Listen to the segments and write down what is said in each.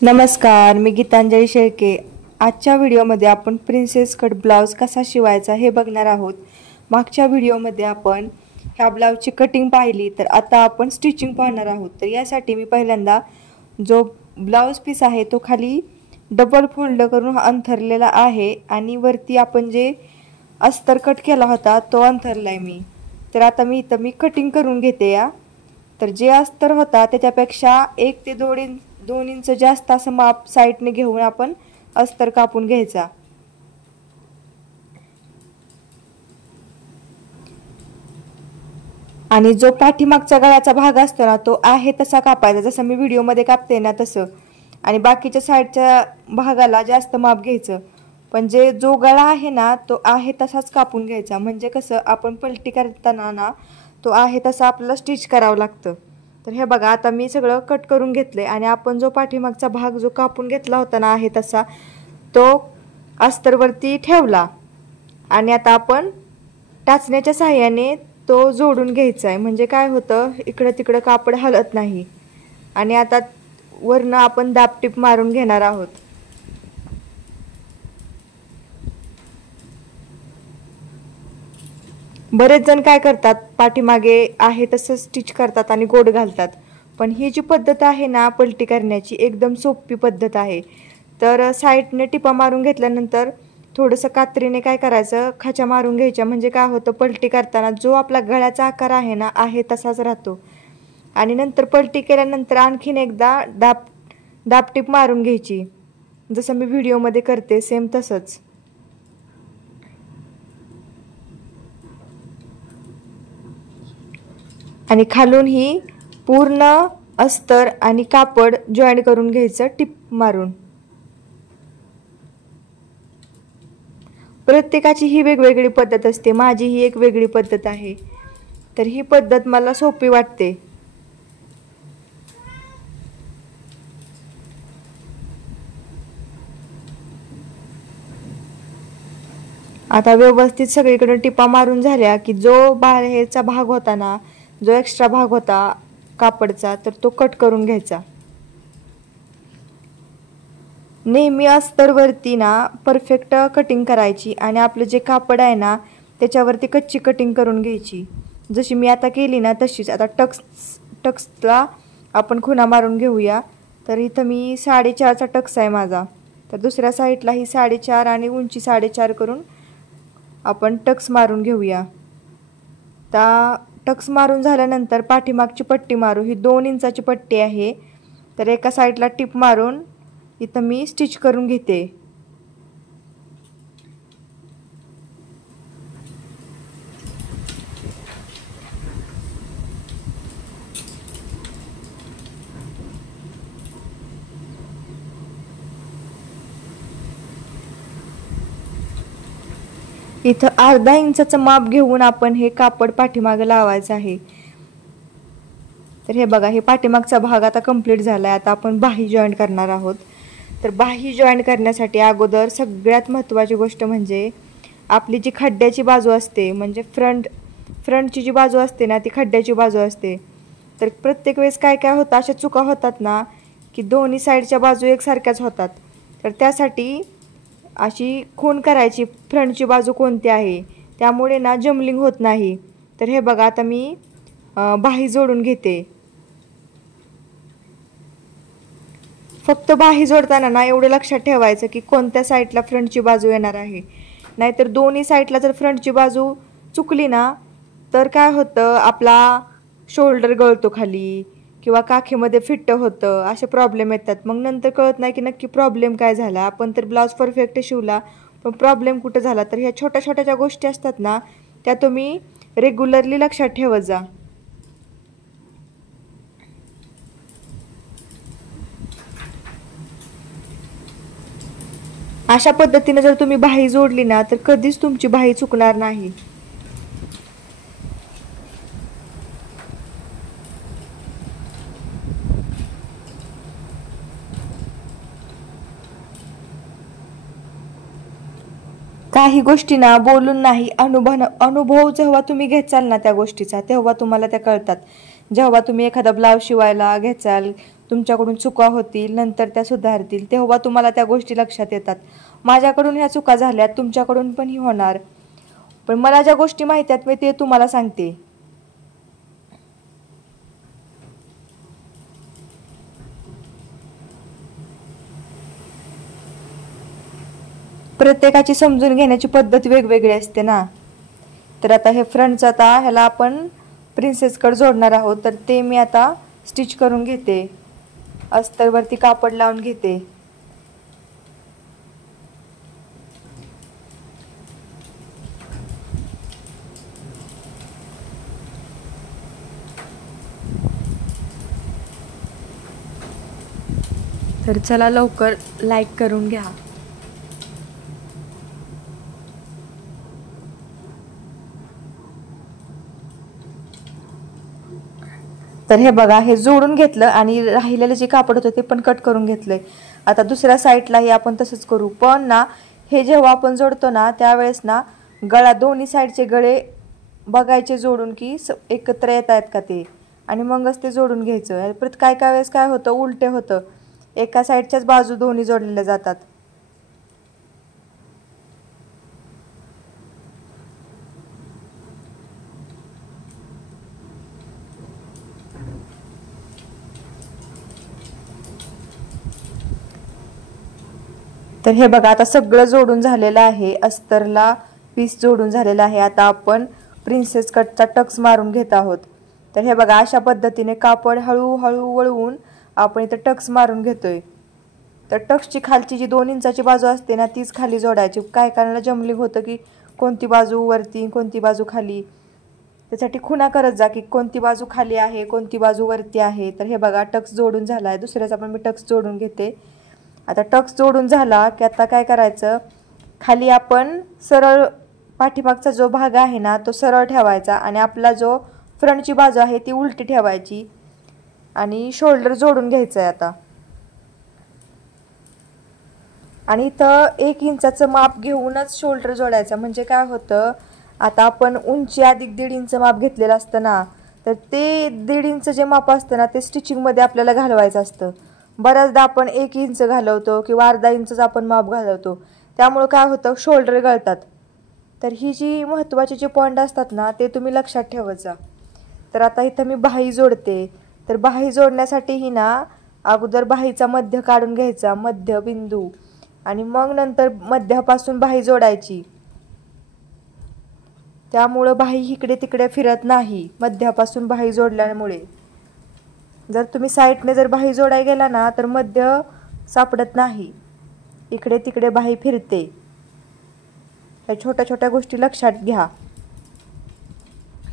नमस्कार, मी गीतांजली शेळके। आजच्या व्हिडिओमध्ये आपण प्रिन्सेस कट ब्लाउज कसा शिवायचा हे बघणार आहोत। मागच्या व्हिडिओमध्ये आपण ह्या ब्लाउजची कटिंग पाहिली, तर आता आपण स्टिचिंग पाहणार आहोत। तर यासाठी मी पहिल्यांदा जो ब्लाउज पीस आहे तो खाली डबल फोल्ड करून अंथरलेला आहे आणि वरती आपण जे अस्तर कट केला होता तो अंथरलाय मी। तर आता मी कटिंग करून घेते या। तर जे अस्तर होता त्याच्यापेक्षा 1 ते 2 इंच जास्त असं माप साइडने घेऊन आपण अस्तर कापून घ्यायचा। आणि जो पाठीमागचा गळ्याचा भाग असतो ना तो आहे तसा कापायचा, जसं मी व्हिडिओ मध्ये कापते ना तसं। आणि बाकीच्या साइडच्या भागाला जास्त माप घ्यायचं, पण जो गळा आहे ना तो आहे तसाच कापून घ्यायचा। म्हणजे कसं आपण पलटी करताना ना तो आहे तसा आपल्याला स्टिच करावं लागतं। तर हे बघा, आता मी सगळं कट करून घेतले आणि आपण जो पाठीमागचा भाग जो कापून घेतला होता ना आहे तसा तो अस्तरवरती ठेवला आणि आता आपण टाचण्याच्या सहाय्याने तो जोडून घ्यायचा आहे। म्हणजे काय होतं, इकडे तिकडे कापड हलत नाही। आणि आता वरनं आपण दाबटीप मारून घेणार आहोत। बरेच जण काय करतात, पाठीमागे आहे तसं स्टिच करतात आणि गोड घालतात, पण ही जी पद्धत आहे ना पलटी करण्याची एकदम सोपी पद्धत आहे। तर साइडने टिपा मारून घेतल्यानंतर थोडंसं कात्रीने काय करायचं, खाचा मारून घ्यायच्या। म्हणजे काय होतं, पलटी करताना जो आपला गळ्याचा आकार आहे ना आहे तसाच राहतो। आणि नंतर पलटी केल्यानंतर आणखीन एकदा दाबटीप मारून घ्यायची, जसं मी व्हिडिओमध्ये करते सेम तसंच। आणि खालून ही पूर्ण अस्तर आणि कापड जॉईन करून घ्यायचं टिप मारून। प्रत्येकाची ही वेगवेगळी पद्धत असते, माझी ही एक वेगळी पद्धत आहे। तर ही पद्धत मला सोपी वाटते। आता व्यवस्थित सगळीकडे टिपा मारून झाल्या की जो बाहेरचा भाग होता ना, जो एक्स्ट्रा भाग होता कापडचा, तर तो कट करून घ्यायचा। नेहमी अस्तरवरती ना परफेक्ट कटिंग करायची आणि आपलं जे कापड आहे ना त्याच्यावरती कच्ची कटिंग करून घ्यायची, जशी मी आता केली ना तशीच। आता टक्सला आपण खुणा मारून घेऊया। तर इथं मी 4.5चा टक्स आहे माझा, तर दुसऱ्या साईडला ही 4.5 आणि उंची 4.5 करून आपण टक्स मारून घेऊया। टक्स मारून झाल्यानंतर पाठीमागची पट्टी मारू। ही 2 इंचाची पट्टी आहे, तर एका साईडला टिप मारून इथं मी स्टिच करून घेते। इथं अर्धा इंचाचं माप घेऊन आपण हे कापड पाठीमागे लावायचं आहे। तर हे बघा, हे पाठीमागचा भाग आता कंप्लीट झालाय। आता आपण बाही जॉईन करणार आहोत। तर बाही जॉईन करण्यासाठी अगोदर सगळ्यात महत्त्वाची गोष्ट म्हणजे आपली जी खड्ड्याची बाजू असते, म्हणजे फ्रंटची जी बाजू असते ना ती खड्ड्याची बाजू असते। तर प्रत्येक वेळेस काय काय होतं, अशा चुका होतात ना की दोन्ही साईडच्या बाजू एकसारख्याच होतात। तर त्यासाठी अशी खूण करायची, फ्रंटची बाजू कोणती आहे, त्यामुळे ना जमलिंग होत नाही। तर हे बघा, आता मी बाही जोडून घेते। फक्त बाही जोडताना ना एवढं लक्षात ठेवायचं की कोणत्या साईडला फ्रंटची बाजू येणार आहे, नाहीतर दोन्ही साईडला जर फ्रंटची बाजू चुकली ना तर काय होतं, आपला शोल्डर गळतो खाली किंवा काखेमध्ये फिट्ट होतं, असे प्रॉब्लेम येतात। मग नंतर कळत नाही की नक्की प्रॉब्लेम काय झाला। आपण तर ब्लाउज परफेक्ट शिवला, पण प्रॉब्लेम कुठं झाला। तर ह्या छोट्या छोट्या ज्या गोष्टी असतात ना त्या तुम्ही रेग्युलरली लक्षात ठेवत जा। अशा पद्धतीने जर तुम्ही बाही जोडली ना तर कधीच तुमची बाही चुकणार नाही। काही गोष्टी ना बोलून नाही, अनुभव जेव्हा तुम्ही घेचाल ना त्या गोष्टीचा तेव्हा तुम्हाला त्या कळतात। जेव्हा तुम्ही एखादा ब्लाऊज शिवायला घ्याल, तुमच्याकडून चुका होतील, नंतर त्या सुधारतील, तेव्हा तुम्हाला त्या गोष्टी लक्षात येतात. माझ्याकडून ह्या चुका झाल्यात, तुमच्याकडून पण ही होणार, पण मला ज्या गोष्टी माहिती आहेत मी ते तुम्हाला सांगते. प्रत्येकाची समजून घेण्याची पद्धत वेगवेगळी असते ना. तर आता हे फ्रंटचं आता ह्याला आपण प्रिन्सेस कट जोडणार आहोत, तर ते मी आता स्टिच करून घेते. अस्तरवरती कापड लावून घेते. तर चला लवकर लाईक करून घ्या. तर हे बघा, हे जोडून घेतलं आणि राहिलेलं जे कापड होतं ते पण कट करून घेतलंय. आता दुसऱ्या साईडलाही आपण तसंच करू, पण ना हे जेव्हा आपण जोडतो ना त्यावेळेस ना गळा, दोन्ही साईडचे गळे बघायचे जोडून की एकत्र येत आहेत का ते, आणि मगच ते जोडून घ्यायचं. परत काय काय वेळेस काय होतं, उलटे होतं, एका साईडच्याच बाजू दोन्ही जोडलेल्या जातात. तर हे बघा, आता सगळं जोडून झालेलं आहे. अस्तरला पीस जोडून झालेला आहे. आता आपण प्रिन्सेस कटचा टक्स मारून घेत आहोत. तर हे बघा, अशा पद्धतीने कापड हळूहळू वळवून आपण इथं टक्स मारून घेतोय. तर टक्सची खालची जी 2 इंचाची बाजू असते ना तीच खाली जोडायची. काय कारणला जमलिंग होतं की कोणती बाजू वरती कोणती बाजू खाली, त्यासाठी खुणा करत जा की कोणती बाजू खाली आहे कोणती बाजू वरती आहे. तर हे बघा, टक्स जोडून झाला आहे. दुसऱ्याचा पण मी टक्स जोडून घेते. आता टक्स जोडून झाला की आता काय करायचं, खाली आपण सरळ पाठीमागचा जो भाग आहे ना तो सरळ ठेवायचा आणि आपला जो फ्रंटची बाजू आहे ती उलटी ठेवायची आणि शोल्डर जोडून घ्यायचं आहे आता. आणि इथं 1 इंचाचं माप घेऊनच शोल्डर जोडायचा. म्हणजे काय होतं, आता आपण उंची अधिक 1.5 इंच माप घेतलेलं असतं ना, तर ते 1.5 इंच जे माप असतं ना ते स्टिचिंगमध्ये आपल्याला घालवायचं असतं. बऱ्याचदा आपण 1 इंच घालवतो किंवा अर्धा इंचच आपण माप घालवतो, त्यामुळे काय होतं, शोल्डर गळतात. तर ही जी महत्त्वाची जी पॉईंट असतात ना ते तुम्ही लक्षात ठेवत जा. तर आता इथं मी बाही जोडते. तर बाही जोडण्यासाठी ही ना अगोदर बाहीचा मध्य काढून घ्यायचा, मध्य बिंदू, आणि मग नंतर मध्यापासून बाही जोडायची. त्यामुळं बाही इकडे तिकडे फिरत नाही मध्यापासून बाही जोडल्यामुळे. जर तुम्ही साईडने जर बाही जोडायला गेला ना तर मध्य सापडत नाही, इकडे तिकडे बाही फिरते. या छोट्या छोट्या गोष्टी लक्षात घ्या.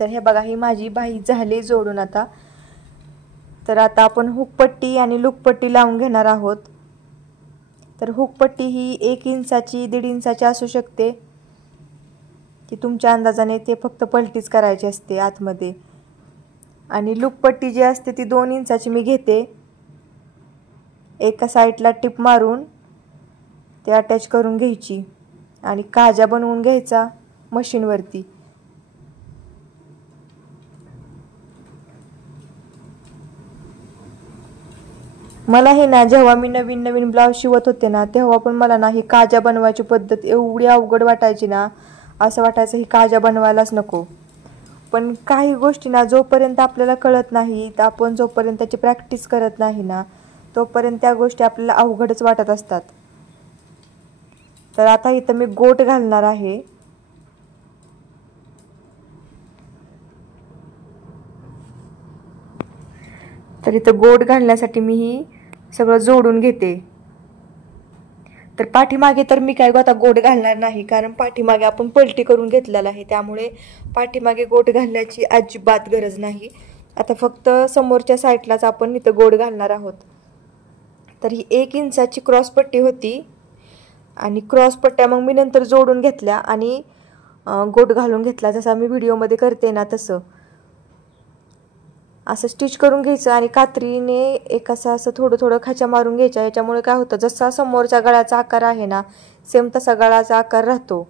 तर हे बघा, ही माझी बाही झाली जोडून आता. तर आता आपण हुकपट्टी आणि लूकपट्टी लावून घेणार आहोत. तर हुकपट्टी ही 1 इंचाची 1.5 इंचाची असू शकते, की तुमच्या अंदाजाने ते फक्त पलटीच करायची असते आतमध्ये. आणि लूकपट्टी जी असते ती 2 इंचाची मी घेते. एका साईडला टिप मारून ते अटॅच करून घ्यायची आणि काजा बनवून घ्यायचा मशीनवरती. मला हे ना जेव्हा मी नवीन नवीन ब्लाऊज शिवत होते ना तेव्हा पण मला ना ही काजा बनवायची पद्धत एवढी अवघड वाटायची ना, असं वाटायचं ही काजा बनवायलाच नको. पण काही गोष्टी ना जोपर्यंत आपल्याला कळत नाही, आपण जोपर्यंत त्याची प्रॅक्टिस करत नाही ना तोपर्यंत त्या गोष्टी आपल्याला अवघडच वाटत असतात. तर आता इथं मी गोट घालणार आहे. तर इथं गोट घालण्यासाठी मी ही सगळं जोडून घेते. तर पाठीमागे तर मी काय आता गोट घालणार नाही, कारण पाठीमागे आपण पलटी करून घेतलेला आहे, त्यामुळे पाठीमागे गोट घालण्याची अजिबात गरज नाही. आता फक्त समोरच्या साईडलाच आपण इथं गोट घालणार आहोत. तर ही 1 इंचाची क्रॉस पट्टी होती आणि क्रॉस पट्ट्या मग मी नंतर जोडून घेतल्या आणि गोट घालून घेतला, जसा मी व्हिडिओमध्ये करते ना तसं. असं स्टिच करून घ्यायचं आणि कात्रीने एक असं थोडं थोडं खाचा मारून घ्यायच्या. याच्यामुळे काय होतं, जसा समोरच्या गळ्याचा आकार आहे ना सेम तसा गळ्याचा आकार राहतो,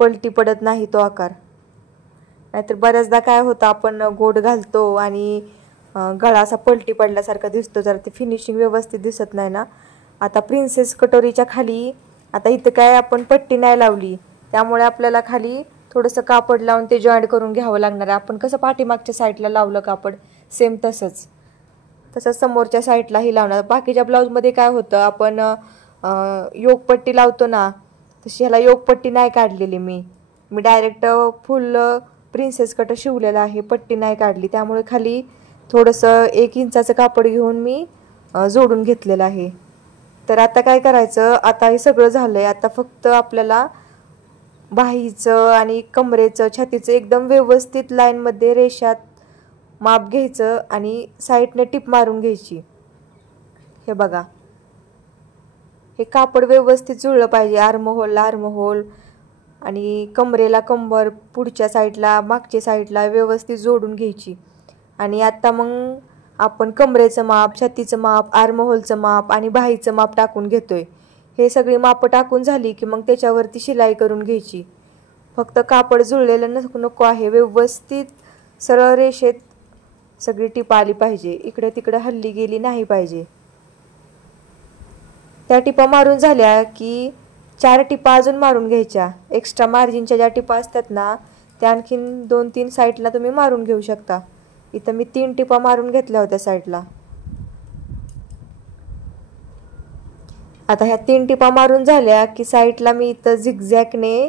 पलटी पडत नाही तो आकार. नाहीतर बऱ्याचदा काय होतं, आपण गोट घालतो आणि गळा असा पलटी पडल्यासारखा दिसतो, जरा ते फिनिशिंग व्यवस्थित दिसत नाही ना. आता प्रिन्सेस कटोरीच्या खाली आता इथं काय आपण पट्टी नाही लावली, त्यामुळे आपल्याला खाली थोडंसं कापड लावून ते जॉईंट करून घ्यावं लागणार आहे. आपण कसं पाठीमागच्या साईडला लावलं कापड सेम तसंच समोरच्या साईडलाही लावणार. बाकीच्या ब्लाऊजमध्ये काय होतं, आपण योगपट्टी लावतो ना, तशी ह्याला योगपट्टी नाही काढलेली मी डायरेक्ट फुल प्रिन्सेस कट शिवलेला आहे, पट्टी नाही काढली. त्यामुळे खाली थोडंसं 1 इंचाचं कापड घेऊन मी जोडून घेतलेलं आहे. तर आता काय करायचं, आता हे सगळं झालंय. आता फक्त आपल्याला बाहीचं आणि कमरेचं छातीचं एकदम व्यवस्थित लाईनमध्ये रेषात माप घ्यायचं आणि साईडने टिप मारून घ्यायची. हे बघा, हे कापड व्यवस्थित जुळलं पाहिजे. आर्महोलला आर्महोल आणि कमरेला कंबर, पुढच्या साईडला मागच्या साईडला व्यवस्थित जोडून घ्यायची. आणि आता मग आपण कमरेचं माप, छातीचं माप, आर्महोलचं माप आणि बाहीचं माप टाकून घेतोय. हे सगळी मापं टाकून झाली की मग त्याच्यावरती शिलाई करून घ्यायची. फक्त कापड जुळलेलं नको आहे, व्यवस्थित सरळ रेषेत सगळी टिप आली पाहिजे, इकडे तिकडे हल्ली गेली नाही पाहिजे. त्या टिपा मारून झाल्या की 4 टिपा अजून मारून घ्यायच्या. एक्स्ट्रा मार्जिनच्या ज्या टिपा असतात ना, त्या आणखीन 2-3 साईडला तुम्ही मारून घेऊ शकता. इथं मी 3 टिपा मारून घेतल्या होत्या साईडला. आता ह्या 3 टिपा मारून झाल्या की साईडला मी इथं झिगझॅगने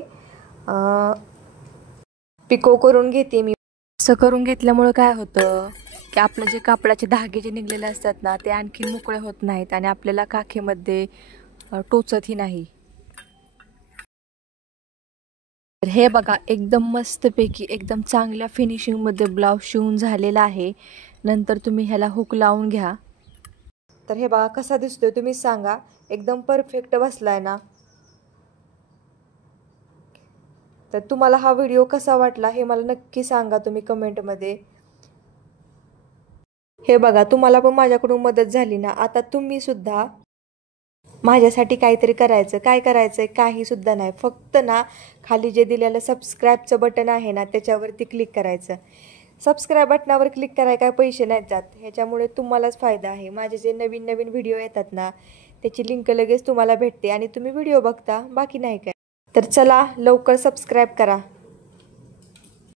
पिको करून घेते मी. असं करून घेतल्यामुळे काय होतं की आपलं जे कापडाचे धागे जे निघलेले असतात ना, ते आणखी मोकळे होत नाहीत आणि आपल्याला काखेमध्ये टोचतही नाही. तर हे बघा, एकदम मस्तपैकी एकदम चांगल्या फिनिशिंगमध्ये ब्लाऊज शिवून झालेला आहे. नंतर तुम्ही ह्याला हुक लावून घ्या. तर हे बघा कसा दिसतोय तुम्ही सांगा, एकदम परफेक्ट बसलाय ना. तर तुम्हाला हा व्हिडिओ कसा वाटला हे मला नक्की सांगा तुम्ही कमेंटमध्ये. हे बघा, तुम्हाला पण माझ्याकडून मदत झाली ना. आता तुम्ही सुद्धा माझ्यासाठी काहीतरी करायचं. काय करायचंय, काही सुद्धा नाही. फक्त ना खाली जे दिलेलं सबस्क्राईबचं बटन आहे ना, त्याच्यावरती क्लिक करायचं. सबस्क्राईब बटनावर क्लिक करायला काय पैसे नाहीत जात, ह्याच्यामुळे तुम्हालाच फायदा आहे. माझे जे नवीन नवीन व्हिडिओ येतात ना, त्याची लिंक लगेच तुम्हाला भेटते आणि तुम्ही व्हिडिओ बघता, बाकी नाही काय. तर चला लवकर सबस्क्राईब करा.